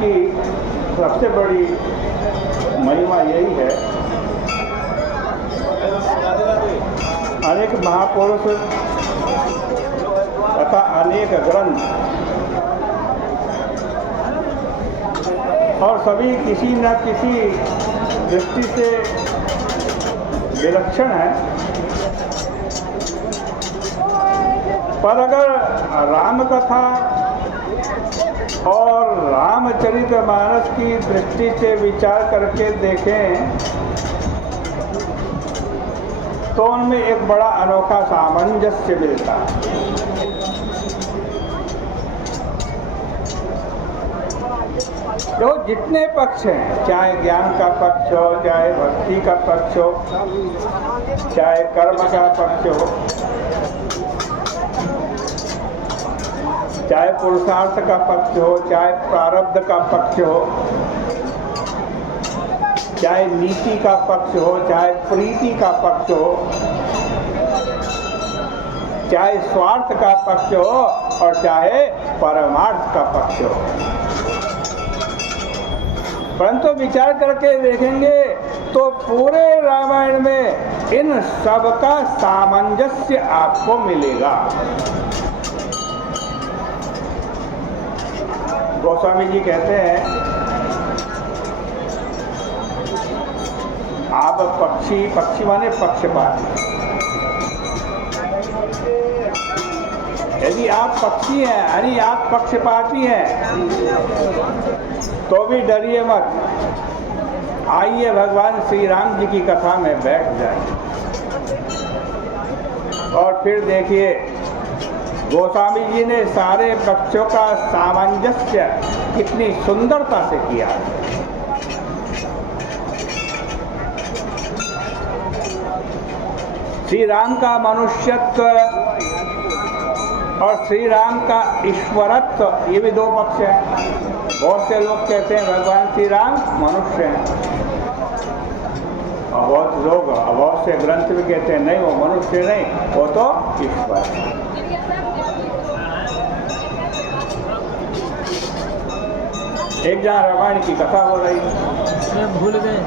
की सबसे बड़ी महिमा यही है, अनेक महापुरुष तथा अनेक ग्रंथ और सभी किसी न किसी दृष्टि से विलक्षण है, पर अगर राम कथा और रामचरितमानस की दृष्टि से विचार करके देखें तो उनमें एक बड़ा अनोखा सामंजस्य मिलता है। जो जितने पक्ष हैं, चाहे ज्ञान का पक्ष हो, चाहे भक्ति का पक्ष हो, चाहे कर्म का पक्ष हो, चाहे पुरुषार्थ का पक्ष हो, चाहे प्रारब्ध का पक्ष हो, चाहे नीति का पक्ष हो, चाहे प्रीति का पक्ष हो, चाहे स्वार्थ का पक्ष हो और चाहे परमार्थ का पक्ष हो, परंतु विचार करके देखेंगे तो पूरे रामायण में इन सब का सामंजस्य आपको मिलेगा। गोस्वामी जी कहते हैं, आप पक्षी माने पक्षपाती, यदि आप पक्षी हैं यानी आप पक्षपाती हैं तो भी डरिए मत, आइए भगवान श्री राम जी की कथा में बैठ जाइए और फिर देखिए गोस्वामी जी ने सारे पक्षों का सामंजस्य कितनी सुंदरता से किया। श्री राम का मनुष्यत्व और श्री राम का ईश्वरत्व, ये भी दो पक्ष हैं। बहुत से लोग कहते हैं भगवान श्री राम मनुष्य हैं और बहुत से ग्रंथ भी कहते हैं नहीं, वो मनुष्य नहीं, वो तो ईश्वर है। एक जहाँ रामायण की कथा हो रही है, भूल गए,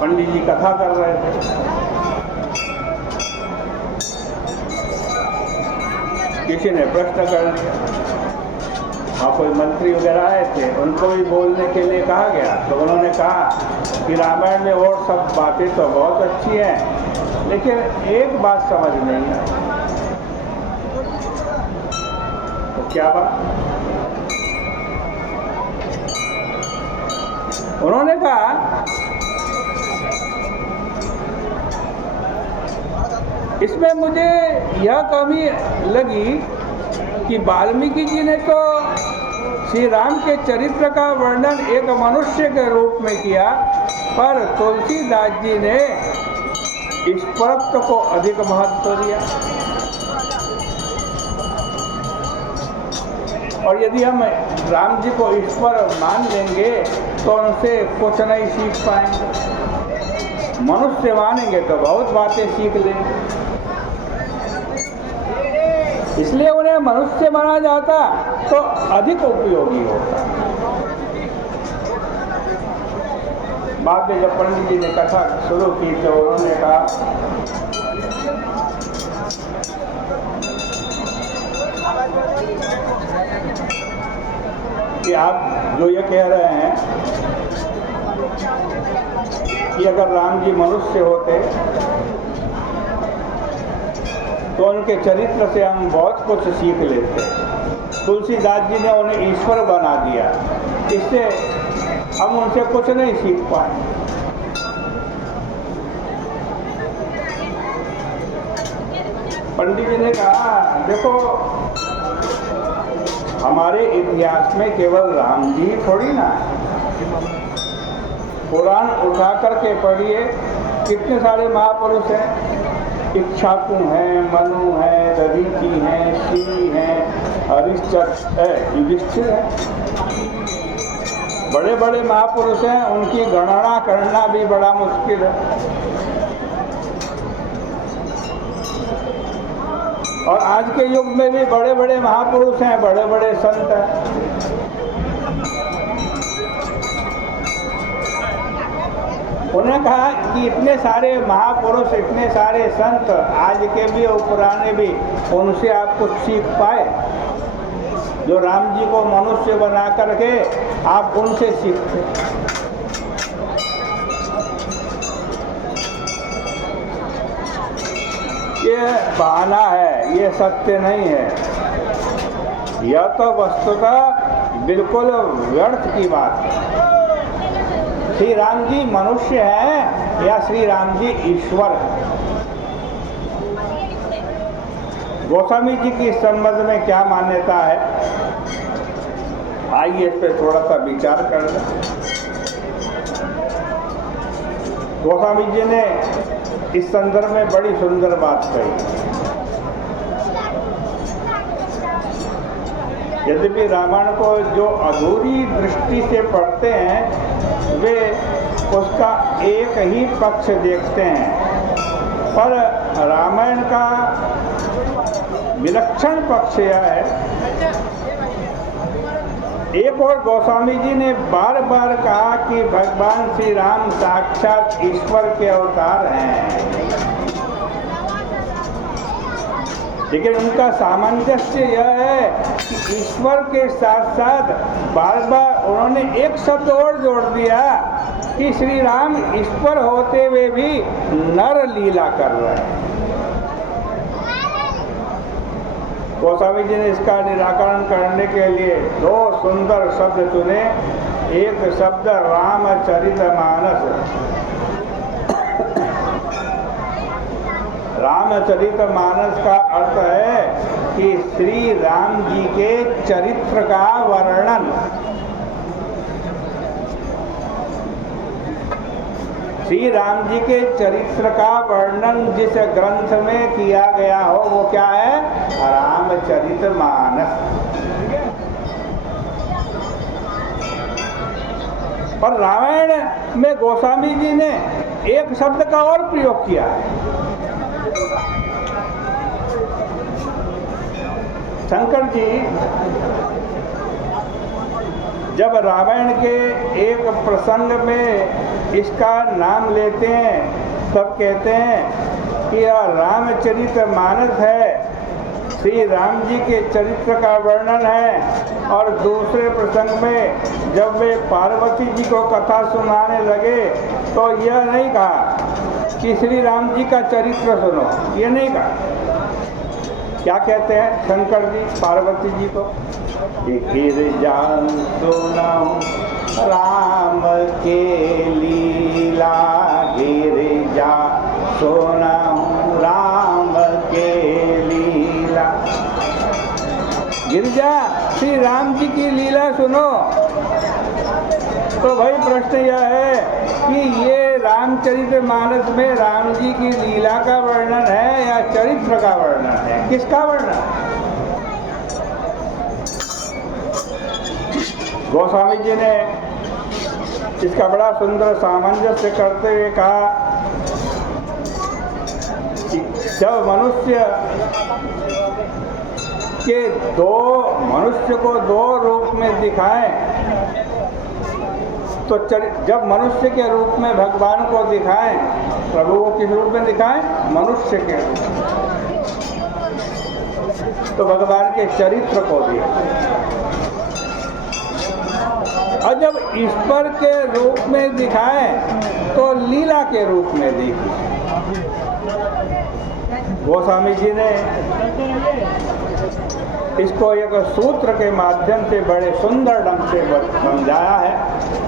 पंडित जी कथा कर रहे थे, किसी ने प्रश्न कर लिया, वहाँ कोई मंत्री वगैरह आए थे, उनको भी बोलने के लिए कहा गया, तो उन्होंने कहा कि रामायण में और सब बातें तो बहुत अच्छी हैं, लेकिन एक बात समझ नहीं आई। तो क्या बात? उन्होंने कहा इसमें मुझे यह कमी लगी कि वाल्मीकि जी ने तो श्री राम के चरित्र का वर्णन एक मनुष्य के रूप में किया, पर तुलसीदास जी ने ईश्वरत्व को अधिक महत्व दिया। और यदि हम राम जी को ईश्वर मान लेंगे तो उनसे कुछ नहीं सीख पाएंगे, मनुष्य मानेंगे तो बहुत बातें सीख लेंगे। इसलिए उन्हें मनुष्य माना जाता तो अधिक उपयोगी होता। बाद में जब पंडित जी ने कथा शुरू की तो उन्होंने कहा कि आप जो ये कह रहे हैं कि अगर राम जी मनुष्य होते तो उनके चरित्र से हम बहुत कुछ सीख लेते। तुलसीदास जी ने उन्हें ईश्वर बना दिया, इससे हम उनसे कुछ नहीं सीख पाए। पंडित जी ने कहा देखो, हमारे इतिहास में केवल राम जी थोड़ी ना है, पुराण उठा करके पढ़िए, कितने सारे महापुरुष हैं, इक्ष्वाकु हैं, मनु हैं, दधीचि हैं, शिवी हैं, हरिश्चंद्र है, युधिष्ठिर है, बड़े बड़े महापुरुष हैं, उनकी गणना करना भी बड़ा मुश्किल है। और आज के युग में भी बड़े बड़े महापुरुष हैं, बड़े बड़े संत हैं। उन्होंने कहा कि इतने सारे महापुरुष, इतने सारे संत आज के भी और पुराने भी, उनसे आप कुछ सीख पाए? जो राम जी को मनुष्य बना करके आप उनसे सीखते। ये बहाना है, ये सत्य नहीं है। यह तो वस्तुतः बिल्कुल व्यर्थ की बात है। श्री राम जी मनुष्य हैं या श्री राम जी ईश्वर हैं? गोस्वामी जी की इस संबंध में क्या मान्यता है, आइए इस पर थोड़ा सा विचार कर लें। गोस्वामी जी ने इस संदर्भ में बड़ी सुंदर बात कही। यद्यपि रामायण को जो अधूरी दृष्टि से पढ़ते हैं वे उसका एक ही पक्ष देखते हैं, पर रामायण का विलक्षण पक्ष यह है, एक और गोस्वामी जी ने बार बार कहा कि भगवान श्री राम साक्षात ईश्वर के अवतार हैं, लेकिन उनका सामंजस्य यह है कि ईश्वर के साथ साथ बार बार उन्होंने एक शब्द और जोड़ दिया कि श्री राम ईश्वर होते हुए भी नर लीला कर रहे हैं। गोस्वामी जी ने इसका निराकरण करने के लिए दो सुंदर शब्द चुने। एक शब्द रामचरितमानस। रामचरितमानस का अर्थ है कि श्री राम जी के चरित्र का वर्णन। श्री राम जी के चरित्र का वर्णन जिस ग्रंथ में किया गया हो वो क्या है? रामचरितमानस। और रामायण में गोस्वामी जी ने एक शब्द का और प्रयोग किया है। शंकर जी जब रामायण के एक प्रसंग में इसका नाम लेते हैं तब कहते हैं कि यह रामचरितमानस है, श्री राम जी के चरित्र का वर्णन है। और दूसरे प्रसंग में जब वे पार्वती जी को कथा सुनाने लगे तो यह नहीं कहा कि श्री राम जी का चरित्र सुनो, ये नहीं कहा। क्या कहते हैं शंकर जी पार्वती जी को? गिरजा सुनाऊं राम के लीला, गिरजा सुनाऊं राम के लीला। गिरजा श्री राम जी की लीला सुनो। तो भाई प्रश्न यह है कि ये रामचरितमानस में राम जी की लीला का वर्णन है या चरित्र का वर्णन है? किसका वर्णन? गोस्वामी जी ने इसका बड़ा सुंदर सामंजस्य करते हुए कहा कि जब मनुष्य को दो रूप में दिखाएं तो जब मनुष्य के रूप में भगवान को दिखाएं, प्रभु को किस रूप में दिखाएं? मनुष्य के रूप में। तो भगवान के चरित्र को दिखाएं। और जब ईश्वर के रूप में दिखाएं तो लीला के रूप में दिखाएं। गोस्वामी जी ने इसको एक सूत्र के माध्यम से बड़े सुंदर ढंग से समझाया है,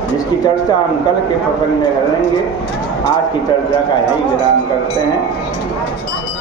जिसकी चर्चा हम कल के प्रसंग में करेंगे। आज की चर्चा का यही विराम करते हैं।